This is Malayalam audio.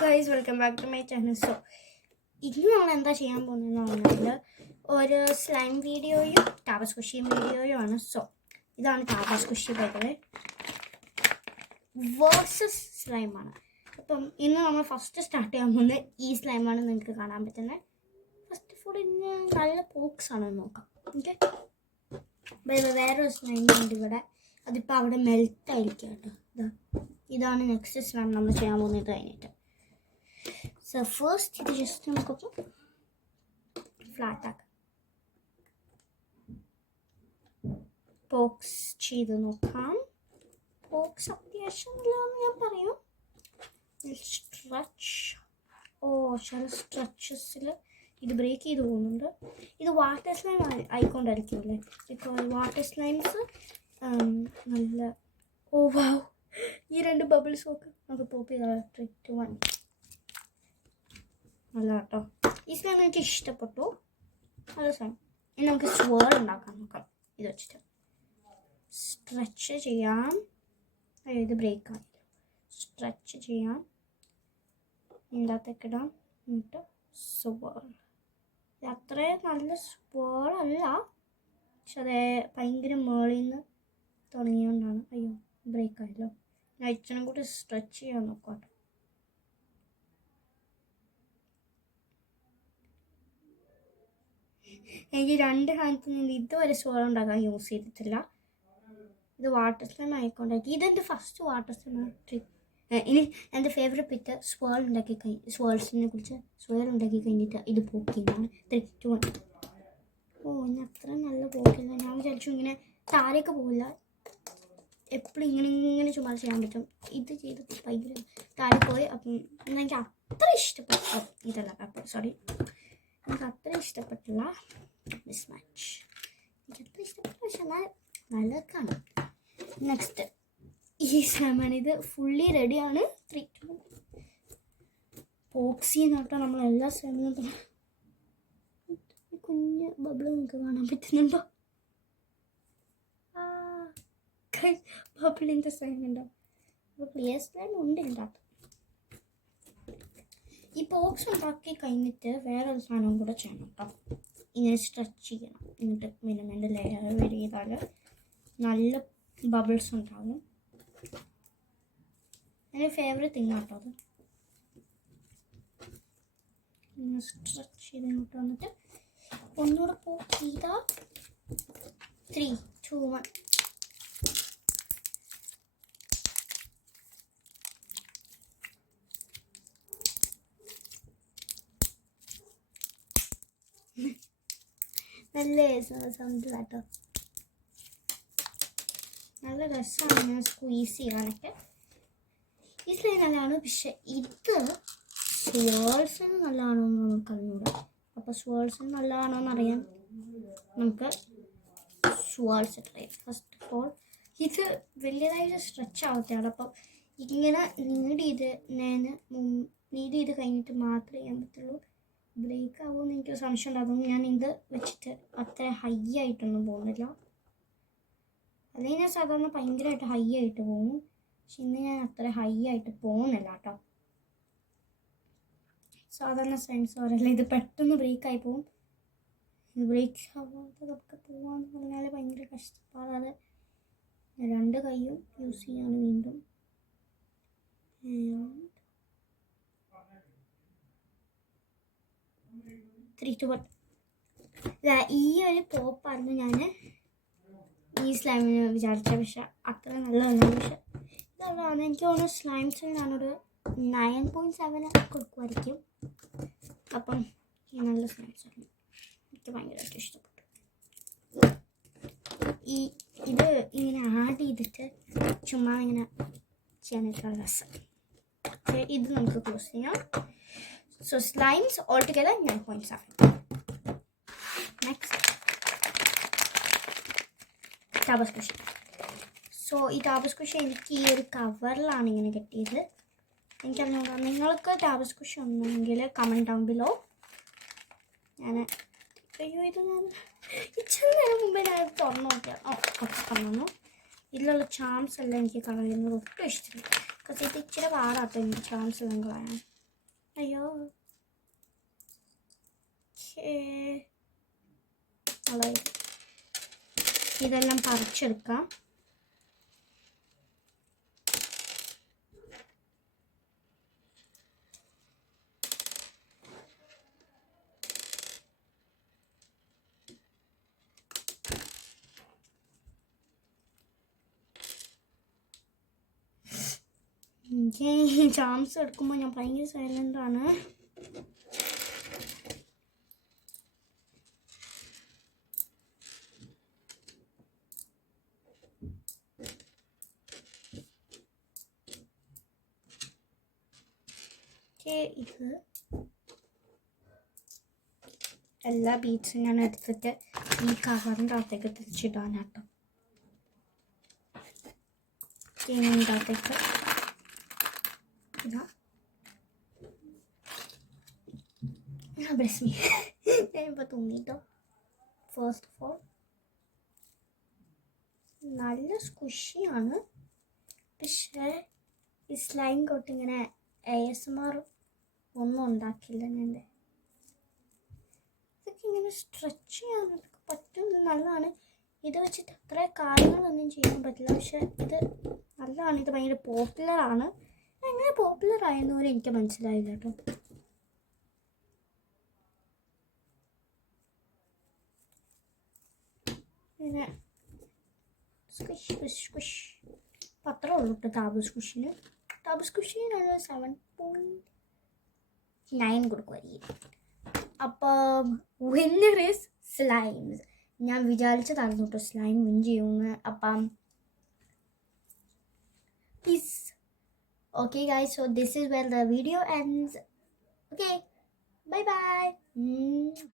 guys, welcome back to my channel. So, ഇന്ന് നമ്മൾ എന്താ ചെയ്യാൻ പോകുന്നതെന്ന് പറഞ്ഞാൽ ഒരു സ്ലൈം വീഡിയോയും ടാബ സ്ക്വിഷി വീഡിയോയും ആണ്. സോ ഇതാണ് ടാബ സ്ക്വിഷി ബൈ വേഴ്സസ് സ്ലൈമാണ്. അപ്പം ഇന്ന് നമ്മൾ ഫസ്റ്റ് സ്റ്റാർട്ട് ചെയ്യാൻ പോകുന്നത് ഈ സ്ലൈമാണ്. നിങ്ങൾക്ക് കാണാൻ പറ്റുന്നത് ഫസ്റ്റ് ഓഫ് ഓൾ ഇന്ന് നല്ല പോക്സ് ആണെന്ന് നോക്കാം. ഓക്കെ, വേറൊരു സ്ലൈം ഉണ്ട് ഇവിടെ. അതിപ്പോൾ അവിടെ മെൽറ്റ് ആയിരിക്കും കേട്ടോ. ഇതാണ് നെക്സ്റ്റ് സ്ലൈം നമ്മൾ ചെയ്യാൻ പോകുന്നത് കഴിഞ്ഞിട്ട്. So first ഇത് ജസ്റ്റ് നമുക്കൊന്ന് ഫ്ലാറ്റ് ആക്കാം. പോക്സ് ചെയ്ത് നോക്കാം. പോക്സ് അത്യാവശ്യം നല്ലതാണെന്ന് ഞാൻ പറയും. സ്ട്രെച്ച് ചില സ്ട്രെച്ചസിൽ ഇത് ബ്രേക്ക് ചെയ്ത് പോകുന്നുണ്ട്. ഇത് വാട്ടർ സ്ലൈം ആയിക്കൊണ്ടായിരിക്കുമല്ലേ, ബിക്കോസ് വാട്ടർ സ്ലൈംസ് നല്ല വാവ്. ഈ രണ്ട് ബബിൾസ് ഒക്കെ നമുക്ക് പോപ്പ് ചെയ്താൽ 3, 2, 1 നല്ല കേട്ടോ. ഈ സ്ലൈം എനിക്ക് ഇഷ്ടപ്പെട്ടു. നല്ല സ്ലൈം. ഇനി നമുക്ക് സ്വേൾ ഉണ്ടാക്കാൻ നോക്കാം. ഇത് വെച്ചിട്ട് സ്ട്രെച്ച് ചെയ്യാം. ഇത് ബ്രേക്ക് ആയി. സ്ട്രെച്ച് ചെയ്യാം, ഇതിനകത്തേക്ക് ഇടാം. എന്നിട്ട് സ്വേൾ. ഇത് അത്രയും നല്ല സ്വേൾ അല്ല, പക്ഷെ അതേ ഭയങ്കര മേളിൽ നിന്ന് തുടങ്ങിയോണ്ടാണ്. അയ്യോ, ബ്രേക്ക് ആയല്ലോ. ഞാൻ ഇച്ചിനും കൂടി സ്ട്രെച്ച് ചെയ്യാൻ നോക്കാം കേട്ടോ. എനിക്ക് 2 ഹാൻഡ്സിൽ നിന്ന് ഇതുവരെ സ്വേൾ ഉണ്ടാക്കാൻ യൂസ് ചെയ്തിട്ടില്ല. ഇത് വാട്ടർ സ്ലൈം ആയിക്കൊണ്ടാക്കി. ഇതെൻ്റെ ഫസ്റ്റ് വാട്ടർ സ്ലൈം ട്രിക്ക്. ഇനി എൻ്റെ ഫേവറേറ്റ് പിറ്റ് സ്വേൾ ഉണ്ടാക്കി സ്വേൾസിനെ കുറിച്ച് സ്വേൾ ഉണ്ടാക്കി കഴിഞ്ഞിട്ട് ഇത് പോക്കിയാണ് 3, 2, 1. ഇനി അത്ര നല്ല പോക്കില്ല. ഞാൻ വിചാരിച്ചു ഇങ്ങനെ താരയൊക്കെ പോകില്ല, എപ്പോഴും ഇങ്ങനെ ചുമ്മാ ചെയ്യാൻ പറ്റും. ഇത് ചെയ്ത് ഭയങ്കര താരെ പോയി. അപ്പം എനിക്ക് അത്ര ഇഷ്ടപ്പെട്ടു ഇതല്ല പേപ്പർ, സോറി, എനിക്ക് അത്ര ഇഷ്ടപ്പെട്ടില്ല മിസ് മാച്ച്. എനിക്ക് അത്ര ഇഷ്ടപ്പെട്ടു, പക്ഷെ എന്നാൽ നല്ലതാണ്. നെക്സ്റ്റ് ഈ സ്ലൈമാണ്. ഇത് ഫുള്ളി റെഡിയാണ്. 3, 2, 1 പോക്സി നോട്ടോ. നമ്മൾ എല്ലാ സ്ലൈമിനും കുഞ്ഞ് ബബിൾ നിങ്ങൾക്ക് കാണാൻ പറ്റുന്നുണ്ടോ? ബബിളിൻ്റെ സ്ലൈം ഉണ്ടോ? അപ്പോൾ ക്ലിയർ സ്ലൈം ഉണ്ട് ഇതിനകത്ത്. ഈ പോക്സ് ഉണ്ടാക്കി കഴിഞ്ഞിട്ട് വേറൊരു സാധനം കൂടെ ചെയ്യണം കേട്ടോ. ഇങ്ങനെ സ്ട്രെച്ച് ചെയ്യണം. എന്നിട്ട് മിനിമൻ്റെ ലെയർ വെരി ചെയ്താൽ നല്ല ബബിൾസ് ഉണ്ടാകും. എൻ്റെ ഫേവറേറ്റ് തിങ് കേട്ടോ അത്. ഇങ്ങനെ സ്ട്രെച്ച് ചെയ്ത് ഇങ്ങോട്ട് വന്നിട്ട് ഒന്നുകൂടെ പോക്ക് ചെയ്താൽ 3, 2, 1 നല്ല സൗണ്ട് കേട്ടോ. നല്ല രസമാണ് ഇങ്ങനെ സ്ക്വീസ് ചെയ്യാനൊക്കെ. ഈ സ്ലൈം നല്ലതാണ്, പക്ഷെ ഇത് സ്വേൾസിന് നല്ലതാണോ എന്ന് നമുക്ക് അറിഞ്ഞൂടാ. അപ്പോൾ സ്വേൾസിന് നല്ലതാണോ എന്നറിയാൻ നമുക്ക് സ്വേൾസ് ട്രൈ. ഫസ്റ്റ് ഓഫ് ഓൾ ഇത് വലിയതായിട്ട് സ്ട്രെച്ച് ആവത്തെയാണ്. അപ്പം ഇങ്ങനെ നീഡ് ചെയ്ത് കഴിഞ്ഞിട്ട് മാത്രമേ ചെയ്യാൻ പറ്റുള്ളൂ. ബ്രേക്ക് ആവുമെന്ന് എനിക്ക് സംശയം ഉണ്ടാകും. ഞാൻ ഇത് വെച്ചിട്ട് അത്ര ഹൈ ആയിട്ടൊന്നും പോകുന്നില്ല. അല്ലെങ്കിൽ ഞാൻ സാധാരണ ഭയങ്കരമായിട്ട് ഹൈ ആയിട്ട് പോകും, പക്ഷെ ഇന്ന് ഞാൻ അത്ര ഹൈ ആയിട്ട് പോകുന്നില്ല കേട്ടോ. സാധാരണ സയൻസ് പറയല്ല, ഇത് പെട്ടെന്ന് ബ്രേക്കായി പോകും. ഇത് ബ്രേക്ക് ആവാത്തതൊക്കെ പോകാന്ന് പറഞ്ഞാൽ ഭയങ്കര കഷ്ടപ്പാടാണ്. 2 കൈയും യൂസ് ചെയ്യാണ് വീണ്ടും. 3, 2, 1 ഈ ഒരു പോപ്പായിരുന്നു ഞാൻ ഈ സ്ലൈമിന് വിചാരിച്ച. പക്ഷെ അത്ര നല്ലതല്ല. പക്ഷെ ഇതല്ലാണ് എനിക്ക് തോന്നുന്നു. സ്ലൈംസിൽ ഞാനൊരു 9.7 കൊടുക്കുമായിരിക്കും. അപ്പം ഈ നല്ല സ്ലൈംസ് ആണ്, എനിക്ക് ഭയങ്കരമായിട്ട് ഇഷ്ടപ്പെട്ടു. ഇത് ഇങ്ങനെ ആഡ് ചെയ്തിട്ട് ചുമ്മാ ഇങ്ങനെ ചെയ്യാനായിട്ടുള്ള രസം. ഇത് നമുക്ക് ക്ലോസ് ചെയ്യാം. So slimes altogether 9.7. Next, ടാബ squishy. So ഈ ടാബ സ്ക്വിഷി എനിക്ക് ഈ ഒരു കവറിലാണ് ഇങ്ങനെ കിട്ടിയത്. എനിക്കറിഞ്ഞൂടാ, നിങ്ങൾക്ക് ടാബ സ്ക്വിഷി ഉണ്ടെങ്കിൽ കമൻറ്റ് ഡൗൺ ബിലോ. ഇത് ഞാൻ ഇച്ചിരി നേരം മുമ്പേ ഞാൻ തുറന്നു നോക്കിയാൽ കുറച്ച് പറഞ്ഞു. ഇതിലുള്ള ചാംസ് എല്ലാം എനിക്ക് കളയുന്നത് ഒട്ടും ഇഷ്ടമില്ല. ബിക്കോസ് ഇത് ഇച്ചിരി പാടാട്ടോ എനിക്ക് ചാംസ് എല്ലാം കളയാൻ. അയ്യോ. ഇതെല്ലാം പറിച്ചെടുക്കാം. എനിക്ക് ചാൻസ് എടുക്കുമ്പോൾ ഞാൻ ഭയങ്കര സൈലൻ്റാണ്. ഇത് എല്ലാ ബീഡ്സും ഞാൻ എടുത്തിട്ട് ഈ കവറിൻ്റെ അകത്തേക്ക് തിരിച്ചിടാനാട്ടോ. ഇതിൻ്റെ അകത്തേക്ക് ഇതാ. Bless me. ഞാനിപ്പോൾ തൂങ്ങിട്ടോ. ഫസ്റ്റ് ഓഫ് ഓൾ നല്ല സ്ക്വിഷിയാണ്, പക്ഷേ ഈ സ്ലൈം കോട്ട് ഇങ്ങനെ ASMR ഒന്നും ഉണ്ടാക്കില്ല ഞാൻ. ഇതൊക്കെ ഇങ്ങനെ സ്ട്രെച്ച് ചെയ്യാനൊക്കെ പറ്റുന്നത് നല്ലതാണ്. ഇത് വെച്ചിട്ട് അത്ര കാര്യങ്ങളൊന്നും ചെയ്യാൻ പറ്റില്ല, പക്ഷെ ഇത് നല്ലതാണ്. ഇത് ഭയങ്കര പോപ്പുലറാണ്. എങ്ങനെ പോപ്പുലർ ആയെന്ന് പോലും എനിക്ക് മനസ്സിലായില്ല കേട്ടോ. ഇങ്ങനെ സ്ക്വിഷ് സ്ക്വിഷ് സ്ക്വിഷ് അത്രേ ഉള്ളൂ കേട്ടോ ടാബ് സ്ക്വിഷിന്. ടാബ് സ്ക്വിഷിന് 7.9 കൊടുക്കുമായിരിക്കും. അപ്പം വിന്നർ ഈസ് സ്ലൈംസ്. ഞാൻ വിചാരിച്ചതായിരുന്നു കേട്ടോ സ്ലൈം വിൻ ചെയ്യുമെന്ന്. അപ്പം peace. Okay guys, so this is where the video ends. Okay, bye bye.